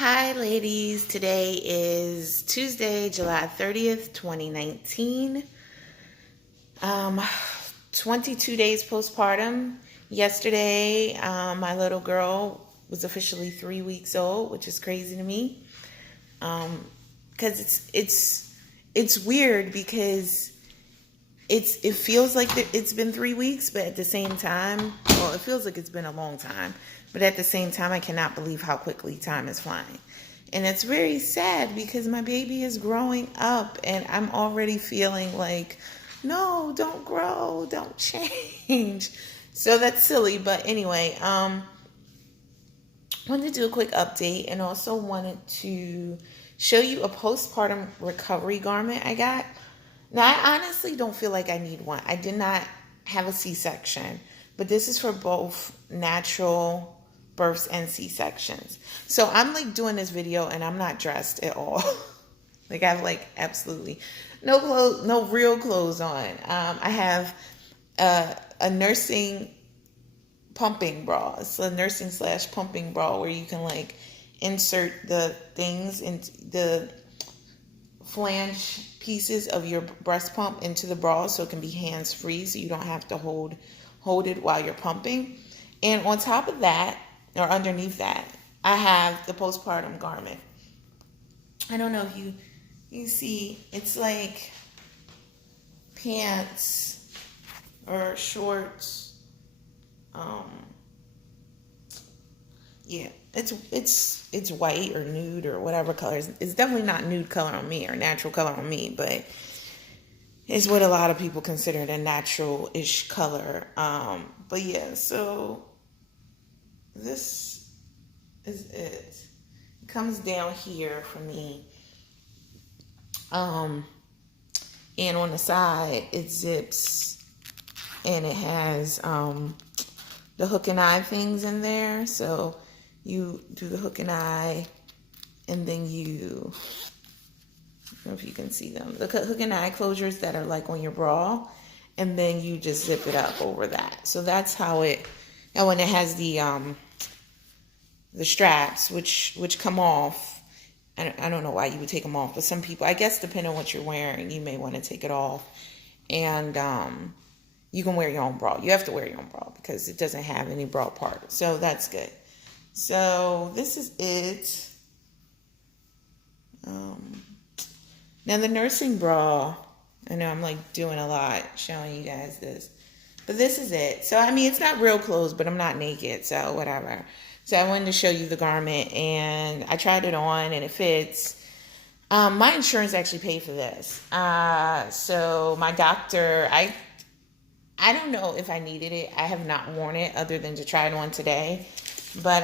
Hi, ladies. Today is Tuesday, July 30th, 2019. Um, 22 days postpartum. Yesterday, my little girl was officially 3 weeks old, which is crazy to me. Because it's weird because it feels like it's been 3 weeks, but at the same time, well, it feels like it's been a long time, but at the same time, I cannot believe how quickly time is flying. And it's very sad because my baby is growing up and I'm already feeling like, no, don't grow, don't change. So that's silly. But anyway, wanted to do a quick update and also wanted to show you a postpartum recovery garment I got. Now, I honestly don't feel like I need one. I did not have a C-section, but this is for both natural births and C-sections. So I'm like doing this video and I'm not dressed at all. Like I have like absolutely no clothes, no real clothes on. I have a nursing pumping bra. It's a nursing / pumping bra where you can like insert the things into the flange pieces of your breast pump into the bra so it can be hands free so you don't have to hold it while you're pumping. And on top of that, or underneath that, I have the postpartum garment. I don't know if you see, it's like pants or shorts. Yeah, it's white or nude or whatever colors. It's definitely not nude color on me or natural color on me, but it's what a lot of people consider a natural-ish color. But yeah, so this is it. It comes down here for me. And on the side it zips and it has the hook and eye things in there. So you do the hook and eye, and then you, I don't know if you can see them, the hook and eye closures that are like on your bra, and then you just zip it up over that. So that's how it, and when it has the straps, which come off, I don't know why you would take them off, but some people, I guess depending on what you're wearing, you may want to take it off. And you can wear your own bra. You have to wear your own bra because it doesn't have any bra part. So that's good. So this is it. Now the nursing bra, I know I'm like doing a lot showing you guys this, but this is it. So I mean, it's not real clothes, but I'm not naked, so whatever. So I wanted to show you the garment, and I tried it on and it fits. My insurance actually paid for this. So my doctor, I don't know if I needed it. I have not worn it other than to try it on today. But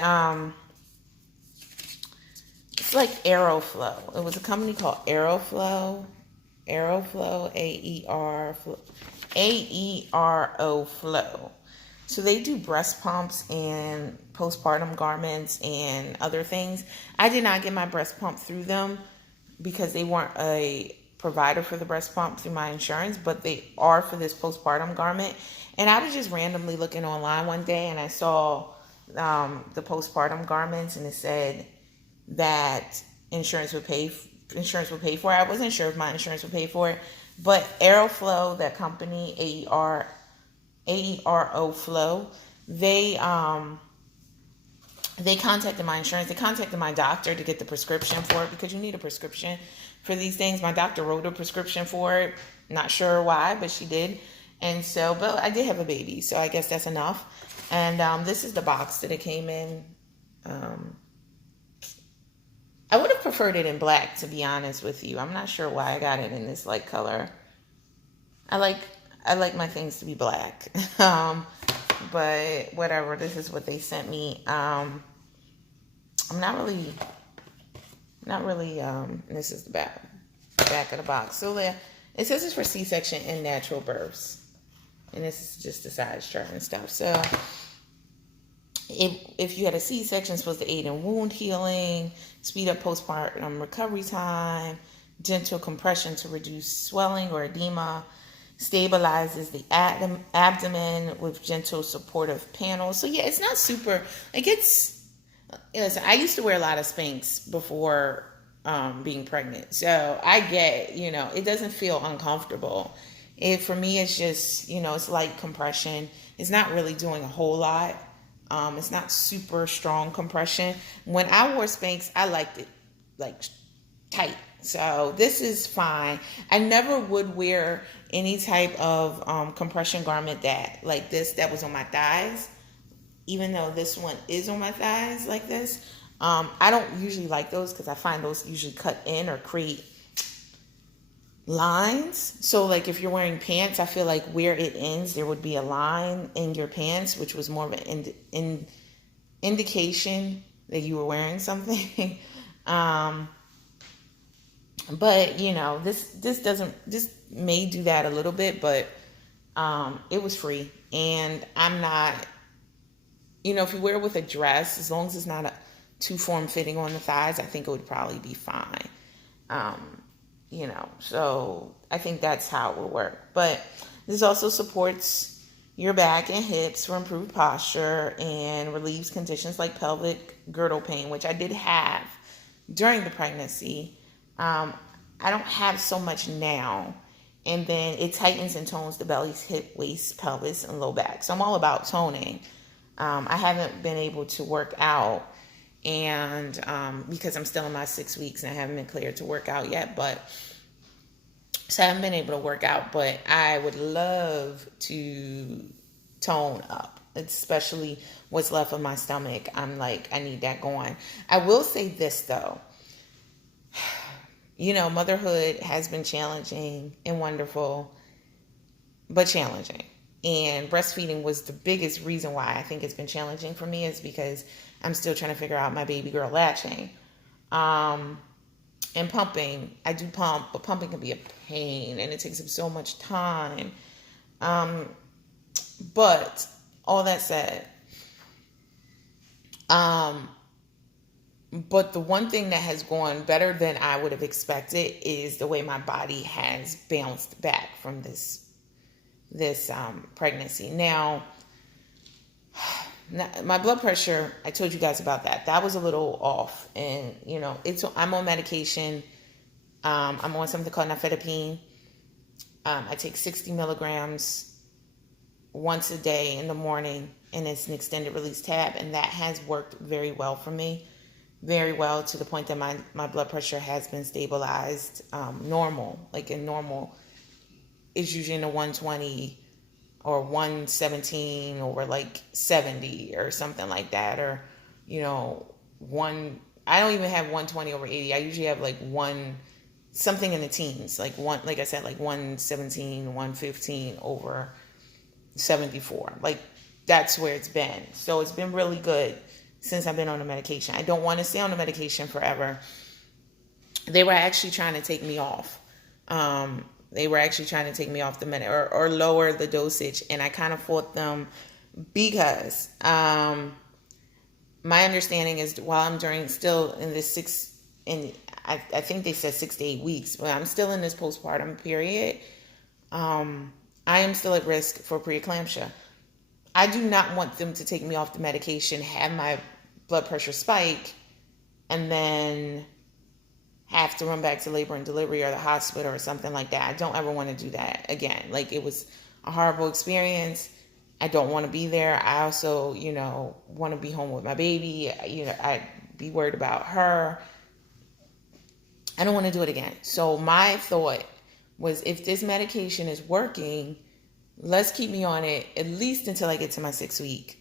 it's like Aeroflow. It was a company called Aeroflow. Aeroflow, A-E-R-O Flow. So they do breast pumps and postpartum garments and other things. I did not get my breast pump through them because they weren't a provider for the breast pump through my insurance, but they are for this postpartum garment. And I was just randomly looking online one day and I saw the postpartum garments, and it said that insurance would pay for it. I wasn't sure if my insurance would pay for it, but Aeroflow, that company, AERO Flow, they contacted my insurance. They contacted my doctor to get the prescription for it because you need a prescription for these things. My doctor wrote a prescription for it. Not sure why, but she did. And so, but I did have a baby, so I guess that's enough. And this is the box that it came in. I would have preferred it in black, to be honest with you. I'm not sure why I got it in this light color. I like my things to be black. But whatever, this is what they sent me. I'm not really, this is the back of the box. So it says it's for C-section and natural births. And this is just the size chart and stuff. So if you had a C-section, it's supposed to aid in wound healing, speed up postpartum recovery time, gentle compression to reduce swelling or edema, stabilizes the abdomen with gentle supportive panels. So yeah, it's not super, like listen, I used to wear a lot of Spanx before being pregnant. So I get, it doesn't feel uncomfortable. For me, it's just, it's light compression. It's not really doing a whole lot. It's not super strong compression. When I wore Spanx, I liked it like tight. So this is fine. I never would wear any type of compression garment that was on my thighs, even though this one is on my thighs like this. I don't usually like those because I find those usually cut in or create lines. So like if you're wearing pants, I feel like where it ends, there would be a line in your pants, which was more of an indication that you were wearing something. But this may do that a little bit, but it was free. And I'm not, if you wear it with a dress, as long as it's not too form fitting on the thighs, I think it would probably be fine. So I think that's how it will work. But this also supports your back and hips for improved posture and relieves conditions like pelvic girdle pain, which I did have during the pregnancy. I don't have so much now. And then it tightens and tones the belly's hip, waist, pelvis, and low back. So I'm all about toning. I haven't been able to work out, and because I'm still in my 6 weeks and I haven't been cleared to work out yet, so I haven't been able to work out, but I would love to tone up, especially what's left of my stomach. I'm like, I need that going. I will say this though. Motherhood has been challenging and wonderful, but challenging. And breastfeeding was the biggest reason why I think it's been challenging for me, is because I'm still trying to figure out my baby girl latching. And pumping. I do pump, but pumping can be a pain and it takes up so much time. But all that said, but the one thing that has gone better than I would have expected is the way my body has bounced back from this pregnancy. Now, my blood pressure, I told you guys about that. That was a little off, and I'm on medication. I'm on something called nifedipine. I take 60 milligrams once a day in the morning, and it's an extended release tab, and that has worked very well for me. Very well, to the point that my blood pressure has been stabilized normal. Like in normal, it's usually in the 120 or 117 over like 70 or something like that. Or, I don't even have 120 over 80. I usually have like something in the teens, like I said, like 117, 115 over 74. Like that's where it's been. So it's been really good since I've been on the medication. I don't want to stay on the medication forever. They were actually trying to take me off. They were actually trying to take me off the med or lower the dosage. And I kind of fought them because my understanding is while I'm still in this I think they said 6 to 8 weeks, but I'm still in this postpartum period. I am still at risk for preeclampsia. I do not want them to take me off the medication, have my blood pressure spike, and then have to run back to labor and delivery or the hospital or something like that. I don't ever want to do that again. Like, it was a horrible experience. I don't want to be there. I also, want to be home with my baby. I'd be worried about her. I don't want to do it again. So my thought was, if this medication is working, let's keep me on it at least until I get to my 6-week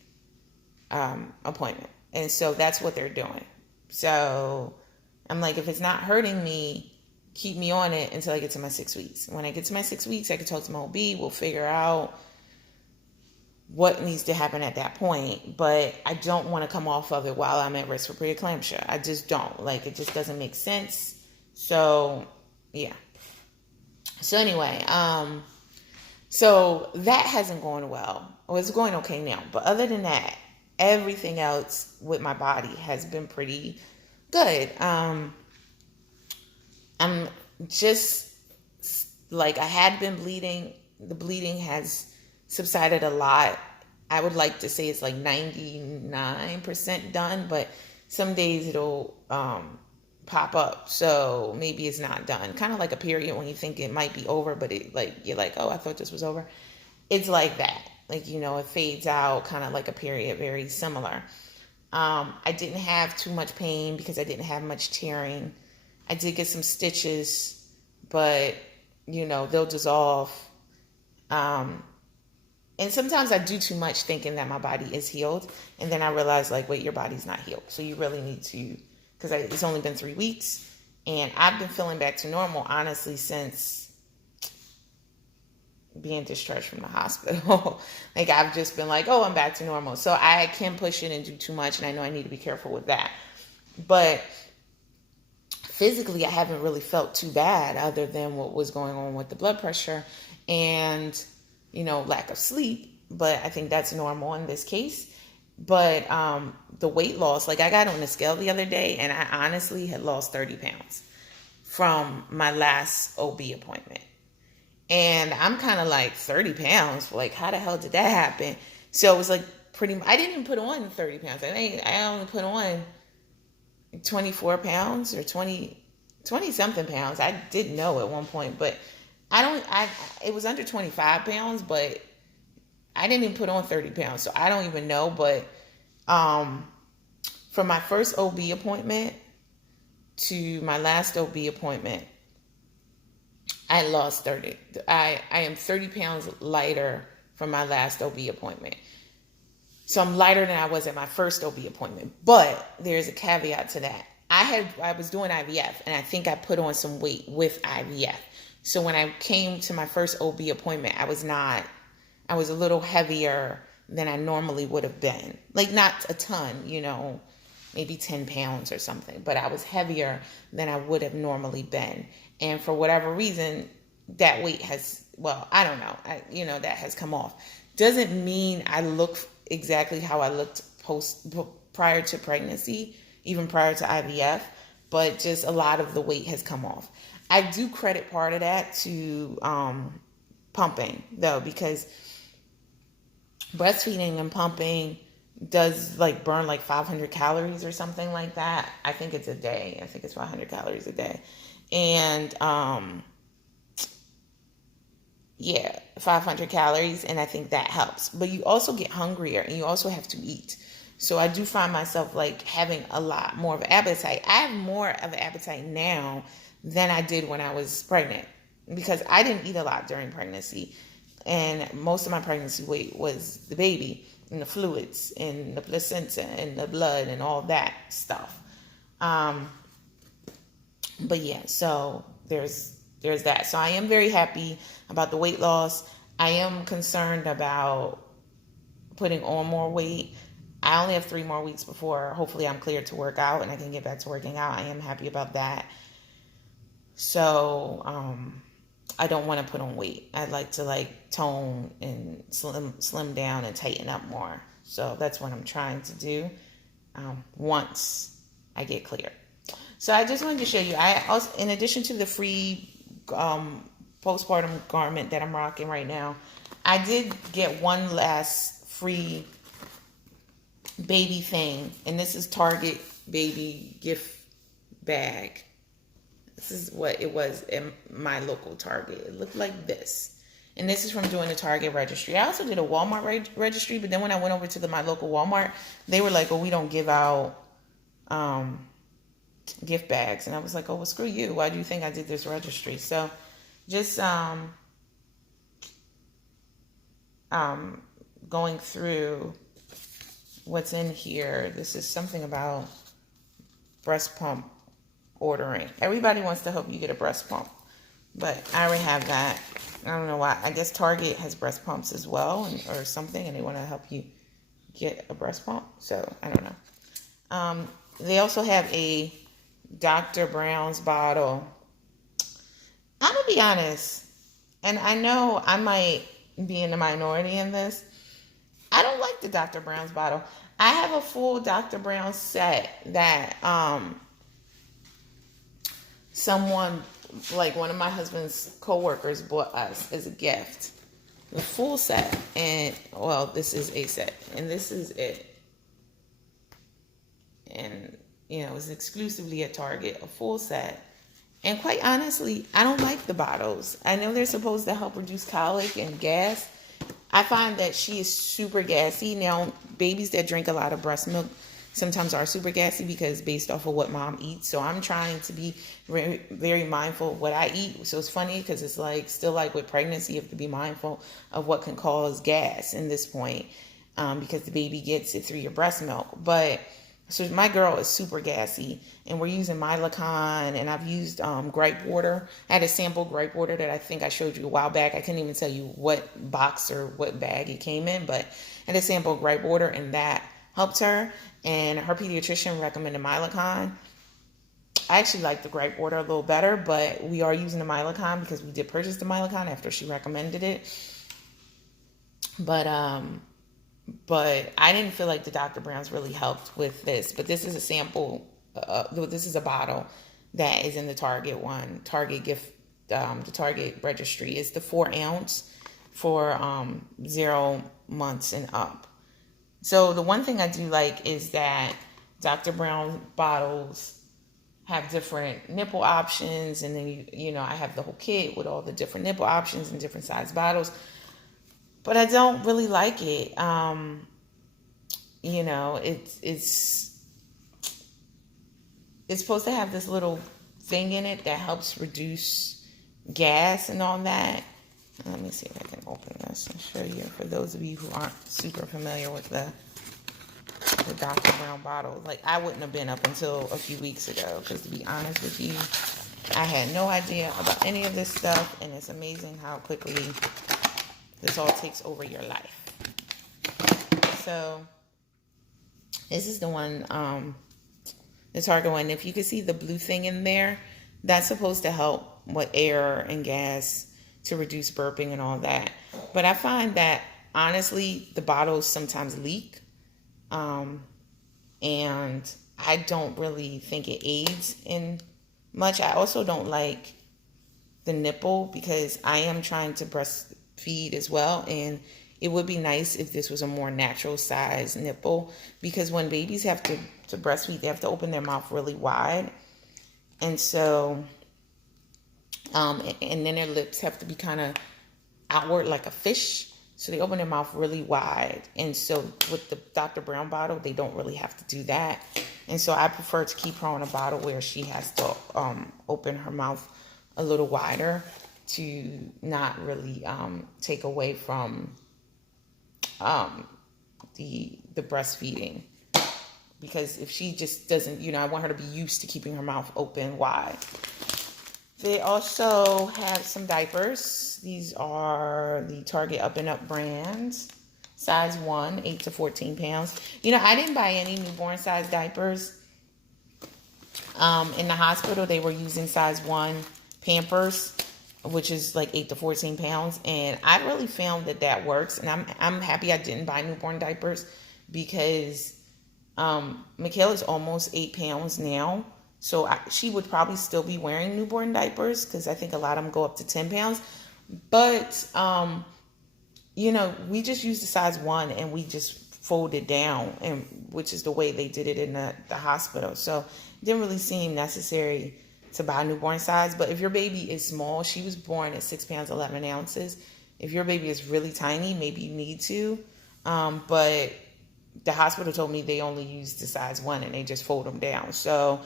appointment. And so that's what they're doing. So I'm like, if it's not hurting me, keep me on it until I get to my 6 weeks. When I get to my 6 weeks, I can talk to my OB. We'll figure out what needs to happen at that point. But I don't want to come off of it while I'm at risk for preeclampsia. I just don't. Like, it just doesn't make sense. So, yeah. So anyway, so that hasn't gone well. Well, it's going okay now. But other than that, everything else with my body has been pretty good. I'm just like, I had been bleeding. The bleeding has subsided a lot. I would like to say it's like 99% done, but some days it'll pop up. So maybe it's not done. Kind of like a period when you think it might be over, but it like you're like, oh, I thought this was over. It's like that. Like, it fades out, kind of like a period, very similar. I didn't have too much pain because I didn't have much tearing. I did get some stitches, but they'll dissolve. And sometimes I do too much thinking that my body is healed. And then I realize, like, wait, your body's not healed. So you really need to, because it's only been 3 weeks. And I've been feeling back to normal, honestly, since being discharged from the hospital. Like, I've just been like, oh, I'm back to normal. So I can push it and do too much. And I know I need to be careful with that. But physically, I haven't really felt too bad other than what was going on with the blood pressure and lack of sleep, but I think that's normal in this case. But the weight loss, like I got on the scale the other day and I honestly had lost 30 pounds from my last OB appointment. And I'm kind of like 30 pounds, like how the hell did that happen? So it was like I didn't even put on 30 pounds. I only put on 24 pounds or 20 something pounds. I didn't know at one point, but it was under 25 pounds, but I didn't even put on 30 pounds. So I don't even know. But from my first OB appointment to my last OB appointment, I lost 30. I am 30 pounds lighter from my last OB appointment. So I'm lighter than I was at my first OB appointment. But there's a caveat to that. I was doing IVF, and I think I put on some weight with IVF. So when I came to my first OB appointment, I was a little heavier than I normally would have been. Like, not a ton, maybe 10 pounds or something. But I was heavier than I would have normally been. And for whatever reason, that weight I don't know. That has come off. Doesn't mean I look exactly how I looked prior to pregnancy, even prior to IVF. But just a lot of the weight has come off. I do credit part of that to pumping, though, because breastfeeding and pumping does burn 500 calories or something like that. I think it's a day. I think it's 500 calories a day. And 500 calories. And I think that helps. But you also get hungrier and you also have to eat. So I do find myself having a lot more of an appetite. I have more of an appetite now than I did when I was pregnant, because I didn't eat a lot during pregnancy, and most of my pregnancy weight was the baby and the fluids and the placenta and the blood and all that stuff. But yeah, so there's that. So I am very happy about the weight loss. I am concerned about putting on more weight. I only have 3 more weeks before hopefully I'm cleared to work out and I can get back to working out. I am happy about that. So I don't want to put on weight. I'd like to tone and slim down and tighten up more. So that's what I'm trying to do once I get cleared. So I just wanted to show you. I also, in addition to the free postpartum garment that I'm rocking right now, I did get one last free baby thing, and this is Target baby gift bag. This is what it was in my local Target. It looked like this. And this is from doing the Target registry. I also did a Walmart registry, but then when I went over to my local Walmart, they were like, oh, we don't give out gift bags. And I was like, oh, well, screw you. Why do you think I did this registry? So just going through what's in here. This is something about breast pump ordering. Everybody wants to help you get a breast pump, but I already have that. I don't know why. I guess Target has breast pumps as well, or something, and they want to help you get a breast pump. So I don't know. They also have a Dr. Brown's bottle. I'm gonna be honest, and I know I might be in the minority in this. I don't like the Dr. Brown's bottle. I have a full Dr. Brown set that someone, one of my husband's coworkers, bought us as a gift. The full set. And, well, this is a set. And this is it. And It was exclusively at Target, a full set. And quite honestly, I don't like the bottles. I know they're supposed to help reduce colic and gas. I find that she is super gassy. Now, babies that drink a lot of breast milk sometimes are super gassy because based off of what mom eats. So I'm trying to be very, very mindful of what I eat. So it's funny because it's like still like with pregnancy, you have to be mindful of what can cause gas in this point because the baby gets it through your breast milk. But so my girl is super gassy, and we're using Mylicon, and I've used gripe water. I had a sample gripe water that I think I showed you a while back. I couldn't even tell you what box or what bag it came in, but I had a sample gripe water, and that helped her. And her pediatrician recommended Mylicon. I actually like the gripe water a little better, but we are using the Mylicon because we did purchase the Mylicon after she recommended it. But I didn't feel like the Dr. Brown's really helped with this. But this is a sample. This is a bottle that is in the Target one. Target gift, the Target registry. It's the 4-ounce for 0 months and up. So the one thing I do like is that Dr. Brown bottles have different nipple options. And then, I have the whole kit with all the different nipple options and different size bottles. But I don't really like it. It's supposed to have this little thing in it that helps reduce gas and all that. Let me see if I can open this and show you for those of you who aren't super familiar with the Dr. Brown bottle. Like, I wouldn't have been up until a few weeks ago, because to be honest with you, I had no idea about any of this stuff, and it's amazing how quickly this all takes over your life. So this is the one, the Target one. If you can see the blue thing in there, that's supposed to help with air and gas to reduce burping and all that. But I find that, honestly, the bottles sometimes leak. And I don't really think it aids in much. I also don't like the nipple because I am trying to breastfeed as well. And it would be nice if this was a more natural size nipple, because when babies have to breastfeed, they have to open their mouth really wide. And so, and then their lips have to be kind of outward like a fish. So they open their mouth really wide. And so with the Dr. Brown bottle, they don't really have to do that. And so I prefer to keep her on a bottle where she has to open her mouth a little wider to not really take away from the breastfeeding. Because if she just doesn't, I want her to be used to keeping her mouth open wide. They also have some diapers. These are the Target Up and Up brands. Size 1, 8 to 14 pounds. I didn't buy any newborn size diapers. In the hospital, they were using size 1 Pampers, which is like 8 to 14 pounds. And I really found that works. And I'm happy I didn't buy newborn diapers because Michaela's almost 8 pounds now. So she would probably still be wearing newborn diapers because I think a lot of them go up to 10 pounds. But, we just used the size 1 and we just folded down, and which is the way they did it in the hospital. So it didn't really seem necessary to buy newborn size. But if your baby is small, she was born at 6 pounds, 11 ounces. If your baby is really tiny, maybe you need to. But the hospital told me they only use the size 1 and they just fold them down. So,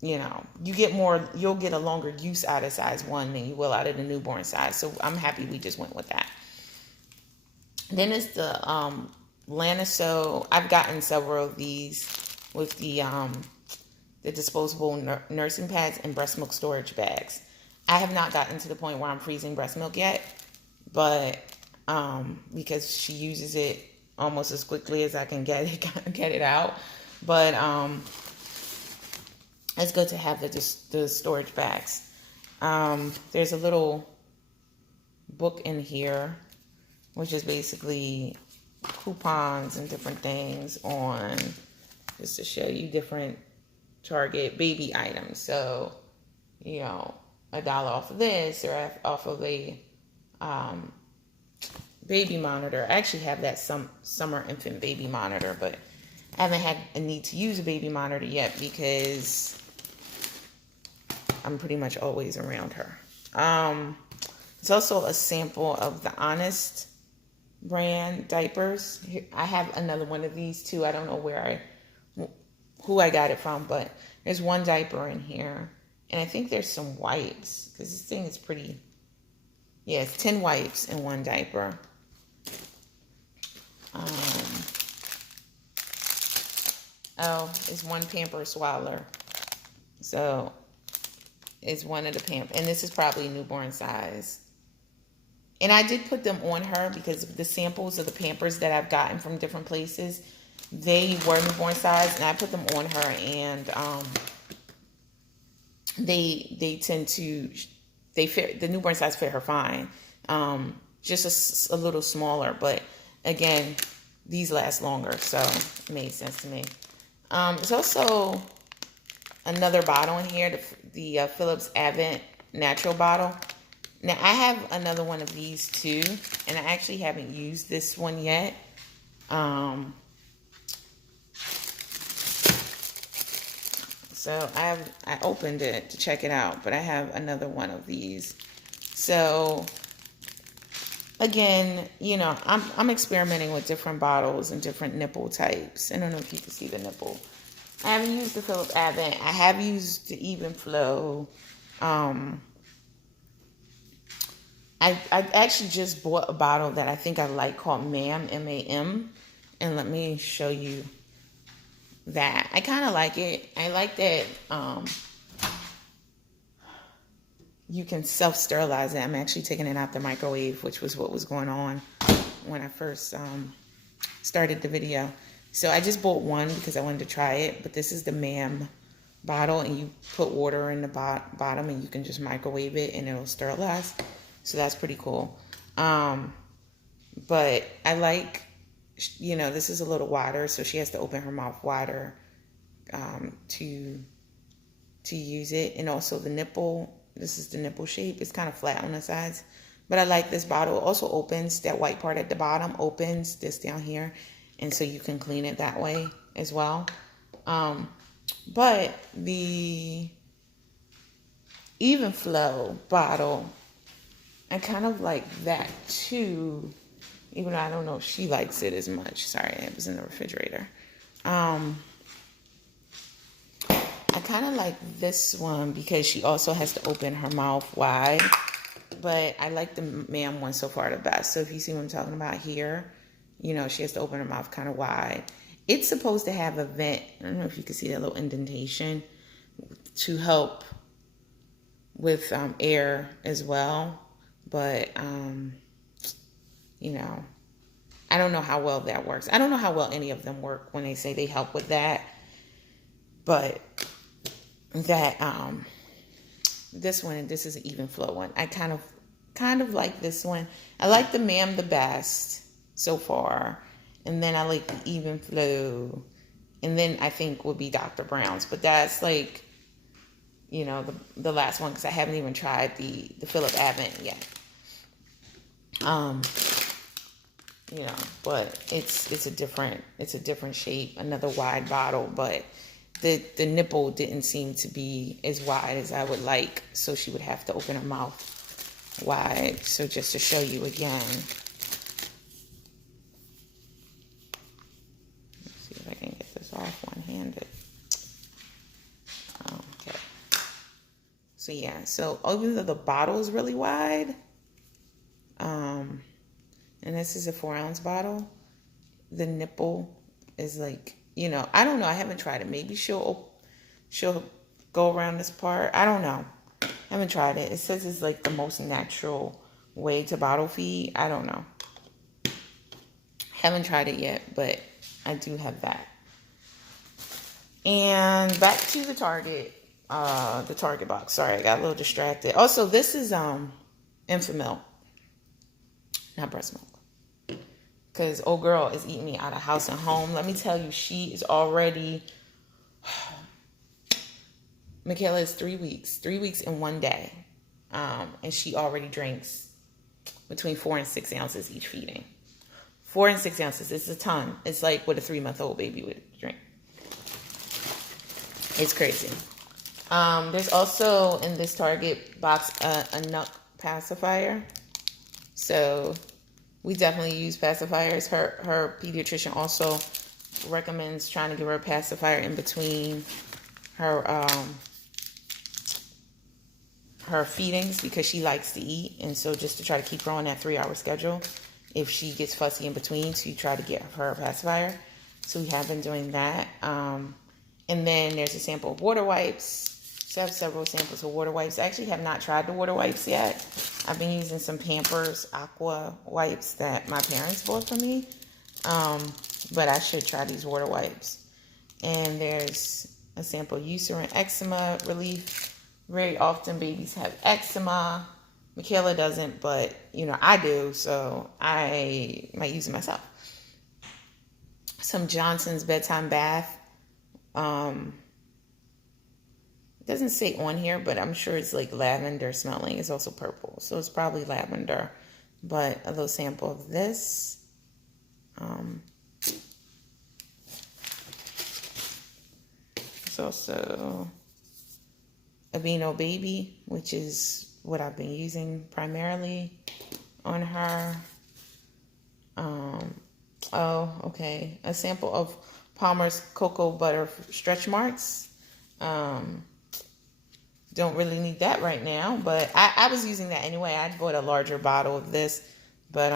you'll get a longer use out of size 1 than you will out of the newborn size. So I'm happy we just went with that. Then it's the Lanaso. I've gotten several of these with the disposable nursing pads and breast milk storage bags. I have not gotten to the point where I'm freezing breast milk yet, but because she uses it almost as quickly as I can get it out. But it's good to have the storage bags. There's a little book in here, which is basically coupons and different things on, just to show you different Target baby items. So, $1 off of this or off of a baby monitor. I actually have that summer infant baby monitor, but I haven't had a need to use a baby monitor yet because I'm pretty much always around her. It's also a sample of the Honest brand diapers. I have another one of these too. I don't know who I got it from, but there's one diaper in here. And I think there's some wipes because this thing is pretty. Yeah, it's 10 wipes in one diaper. Oh, it's one pamper swaddler. So it's one of the pamper. And this is probably newborn size. And I did put them on her because the samples of the Pampers that I've gotten from different places, they were newborn size, and I put them on her, and they tend to fit, the newborn size fit her fine. Just a little smaller, but again, these last longer, so it made sense to me. There's also another bottle in here, the Philips Avent Natural bottle. Now, I have another one of these too, and I actually haven't used this one yet. So I opened it to check it out, but I have another one of these. So again, you know, I'm experimenting with different bottles and different nipple types. I don't know if you can see the nipple. I haven't used the Philips Avent. I have used the Even Flow. I actually just bought a bottle that I think I like called MAM, M-A-M. And let me show you that. I kind of like it. I like that you can self-sterilize it. I'm actually taking it out the microwave, which was what was going on when I first started the video. So I just bought one because I wanted to try it. But this is the MAM bottle, and you put water in the bottom, and you can just microwave it, and it'll sterilize. So that's pretty cool. But I like, you know, this is a little wider, so she has to open her mouth wider to use it. And also the nipple, this is the nipple shape. It's kind of flat on the sides. But I like this bottle. It also opens, that white part at the bottom opens, this down here. And so you can clean it that way as well. But the Even Flow bottle, I kind of like that too, even though I don't know if she likes it as much. Sorry, it was in the refrigerator. I kind of like this one because she also has to open her mouth wide. But I like the MAM one so far the best. So if you see what I'm talking about here, you know, she has to open her mouth kind of wide. It's supposed to have a vent. I don't know if you can see that little indentation to help with air as well. But, you know, I don't know how well that works. I don't know how well any of them work when they say they help with that. But that, this one, and this is an Even Flow one. I kind of like this one. I like the MAM the best so far. And then I like the Even Flow. And then I think would be Dr. Brown's. But that's like, you know, the last one, because I haven't even tried the Philips Avent yet. You know, but it's a different shape, another wide bottle, but the nipple didn't seem to be as wide as I would like, so she would have to open her mouth wide. So just to show you again, let's see if I can get this off one-handed. Okay. So yeah, so even though the bottle is really wide, and this is a 4-ounce bottle, the nipple is like, you know, I don't know. I haven't tried it. Maybe she'll go around this part. I don't know. I haven't tried it. It says it's like the most natural way to bottle feed. I don't know. Haven't tried it yet, but I do have that. And back to the Target box. Sorry, I got a little distracted. Also, this is Enfamil, not breast milk. Because old girl is eating me out of house and home. Let me tell you, she is already... Michaela is 3 weeks. 3 weeks in one day. And she already drinks between 4 and 6 ounces each feeding. 4 and 6 ounces. It's a ton. It's like what a 3-month-old baby would drink. It's crazy. There's also in this Target box a NUC pacifier. So we definitely use pacifiers. Her pediatrician also recommends trying to give her a pacifier in between her feedings because she likes to eat, and so just to try to keep her on that 3-hour schedule. If she gets fussy in between, so you try to get her a pacifier. So we have been doing that. And then there's a sample of water wipes. So I have several samples of water wipes. I actually have not tried the water wipes yet. I've been using some Pampers Aqua wipes that my parents bought for me. But I should try these water wipes. And there's a sample of Eucerin eczema relief. Very often babies have eczema. Michaela doesn't, but I do, so I might use it myself. Some Johnson's bedtime bath. It doesn't say on here, but I'm sure it's like lavender smelling. It's also purple, so it's probably lavender. But a little sample of this. It's also Aveeno Baby, which is what I've been using primarily on her. A sample of Palmer's Cocoa Butter Stretch Marks. Don't really need that right now, but I was using that anyway. I bought a larger bottle of this, but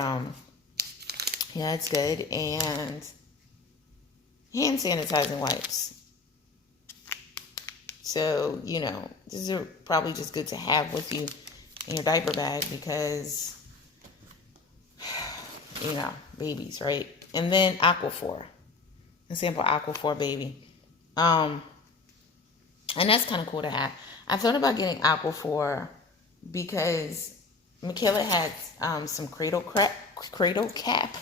yeah, it's good. And hand sanitizing wipes. So, these are probably just good to have with you in your diaper bag because, babies, right? And then Aquaphor. A sample Aquaphor Baby. And that's kind of cool to have. I thought about getting Aquaphor because Michaela had some cradle cap,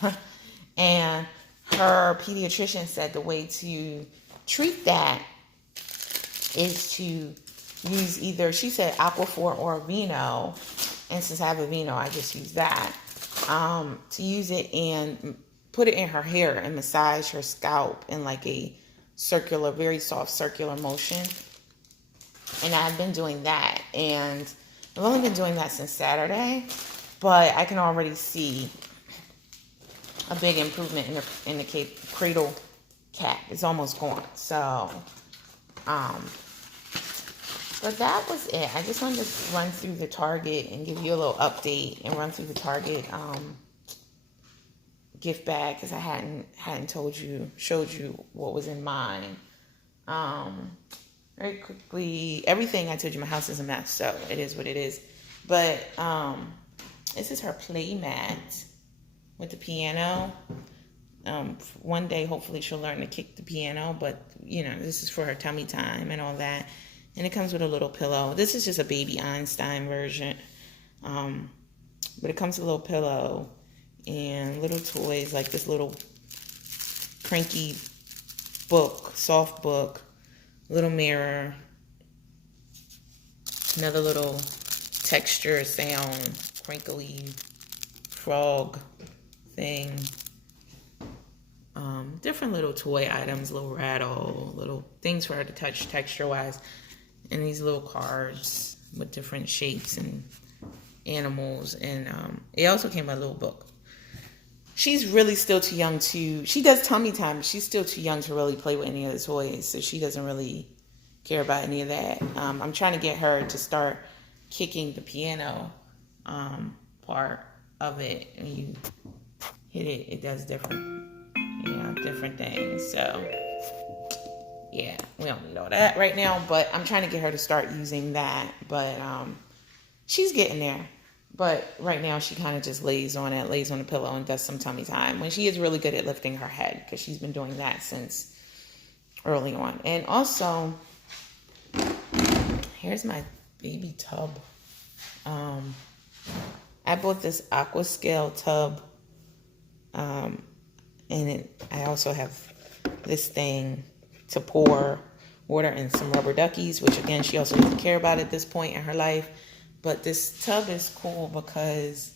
and her pediatrician said the way to treat that is to use either, she said Aquaphor or Aveeno, and since I have Aveeno, I just use that, to use it and put it in her hair and massage her scalp in like a circular, very soft circular motion. And I've been doing that, and I've only been doing that since Saturday, but I can already see a big improvement in the cradle cap. It's almost gone. So, but that was it. I just wanted to run through the Target and give you a little update and run through the Target gift bag because I hadn't showed you what was in mine. Very quickly, everything I told you, my house is a mess, so it is what it is. But this is her play mat with the piano. One day, hopefully, she'll learn to kick the piano, but this is for her tummy time and all that. And it comes with a little pillow. This is just a baby Einstein version, but it comes with a little pillow and little toys like this little cranky book, soft book. Little mirror, another little texture sound, crinkly frog thing, different little toy items, little rattle, little things for her to touch texture-wise, and these little cards with different shapes and animals, and it also came with a little book. She's really still too young she does tummy time, but she's still too young to really play with any of the toys, so she doesn't really care about any of that. I'm trying to get her to start kicking the piano part of it. When you hit it, it does different things. So, yeah, we don't need all that right now, but I'm trying to get her to start using that, but she's getting there. But right now, she kind of just lays on the pillow and does some tummy time. When she is really good at lifting her head, because she's been doing that since early on. And also, here's my baby tub. I bought this Aqua Scale tub. And I also have this thing to pour water in some rubber duckies, which again, she also doesn't care about at this point in her life. But this tub is cool because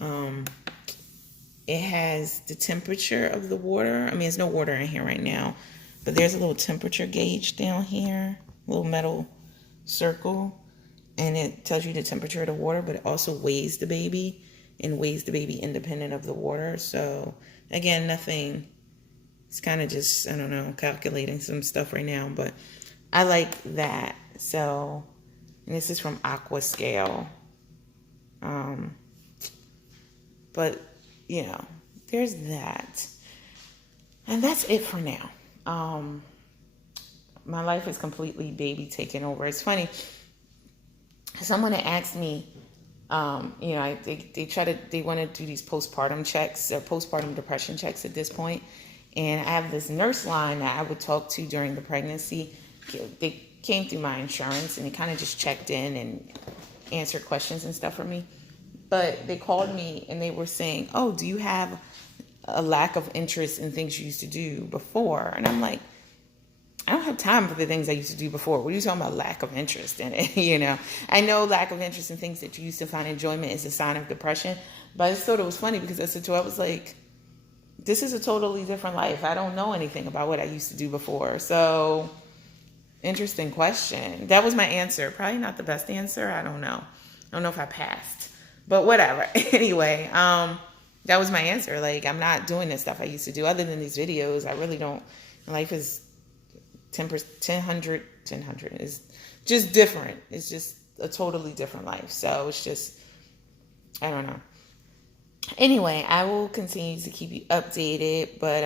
it it has the temperature of the water. I mean, there's no water in here right now, but there's a little temperature gauge down here, a little metal circle, and it tells you the temperature of the water, but it also weighs the baby and weighs the baby independent of the water. So again, nothing. It's kind of just, I don't know, calculating some stuff right now, but I like that. So, and this is from Aqua Scale. But, you know, there's that. And that's it for now. My life is completely baby taken over. It's funny. Someone had asked me, you know, they want to do these postpartum checks or postpartum depression checks at this point. And I have this nurse line that I would talk to during the pregnancy. They came through my insurance and they kind of just checked in and answered questions and stuff for me. But they called me and they were saying, oh, do you have a lack of interest in things you used to do before? And I'm like, I don't have time for the things I used to do before. What are you talking about lack of interest in it? You know, I know lack of interest in things that you used to find enjoyment is a sign of depression. But I just thought it was funny because I said to her, I was like, this is a totally different life. I don't know anything about what I used to do before. So, interesting question. That was my answer. Probably not the best answer. I don't know. I don't know if I passed. But whatever. Anyway, that was my answer. Like, I'm not doing this stuff I used to do. Other than these videos, I really don't. Life is 1000 is just different. It's just a totally different life. So, it's just, I don't know. Anyway, I will continue to keep you updated, but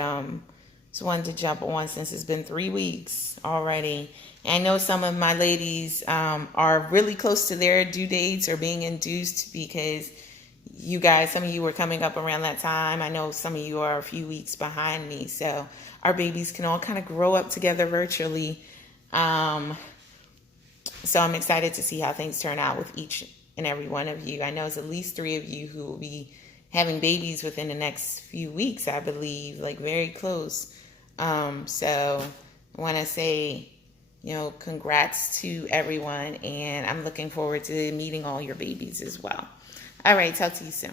just wanted to jump on since it's been 3 weeks already. And I know some of my ladies are really close to their due dates or being induced because you guys, some of you were coming up around that time. I know some of you are a few weeks behind me. So our babies can all kind of grow up together virtually. So I'm excited to see how things turn out with each and every one of you. I know it's at least 3 of you who will be having babies within the next few weeks, I believe, like very close. So I want to say, you know, congrats to everyone, and I'm looking forward to meeting all your babies as well. All right, talk to you soon.